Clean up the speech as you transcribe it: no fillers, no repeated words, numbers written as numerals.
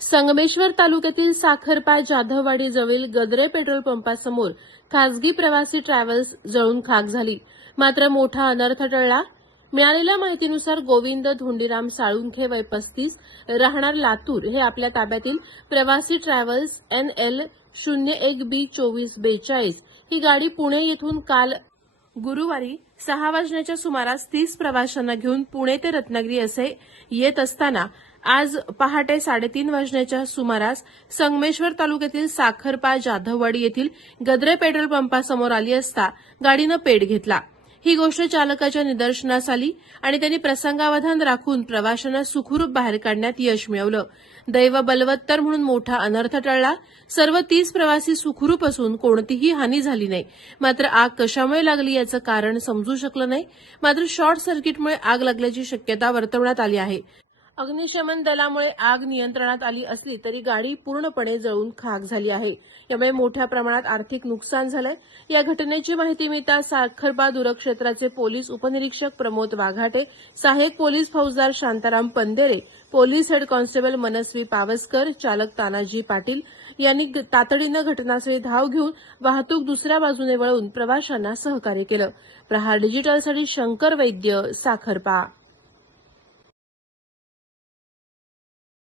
संगमेश्वर तालुक्यातील साखरपा जाधववाडी जवळील गद्रे पेट्रोल पंपासमोर खासगी प्रवासी ट्रॅव्हल्स जळून खाक झाली. मात्र मोठा अनर्थ टळला. मिळालेल्या माहितीनुसार गोविंद धोंडीराम साळुंखे वय 35 राहणार लातूर हे आपल्या ताब्यातील प्रवासी ट्रॅव्हल्स NL 01B 2442 ही गाडी पुणे येथून काल गुरुवारी 6 वाजण्याच्या सुमारास 30 प्रवाशांना घेऊन पुणे ते रत्नागिरी असे येत असताना आज पहाटे 3:30 वाजण्याच्या सुमारास संगमेश्वर तालुक्यातील साखरपा जाधववाडी येथील गद्रे पेट्रोल पंपासमोर आली असता गाडीनं पेट घेतला. ही गोष्ट चालकाच्या निदर्शनास आली आणि त्यांनी प्रसंगावधान राखून प्रवाशांना सुखरूप बाहेर काढण्यात यश मिळवलं. दैव बलवत्तर म्हणून मोठा अनर्थ टळला. सर्व 30 प्रवासी सुखरूप असून कोणतीही हानी झाली नाही. मात्र आग कशामुळे लागली याचं कारण समजू शकलं नाही. मात्र शॉर्ट सर्किटमुळे आग लागल्याची शक्यता वर्तवण्यात आली आहे. अग्निशमन दलामुळे आग नियंत्रणात आली असली तरी गाडी पूर्णपणे जळून खाक झाली आहे. यामुळे मोठ्या प्रमाणात आर्थिक नुकसान झालं. या घटनेची माहिती मिळताच साखरपा दूरक्षेत्राचे पोलीस उपनिरीक्षक प्रमोद वाघाटे, सहाय्यक पोलीस फौजदार शांताराम पंदेरे, पोलीस हेड कॉन्स्टेबल मनस्वी पावसकर, चालक तानाजी पाटील यांनी तातडीनं घटनास्थळी धाव घेऊन वाहतूक दुसऱ्या बाजूने वळवून प्रवाशांना सहकार्य केलं. प्रहार डिजिटलसाठी शंकर वैद्य, साखरपा.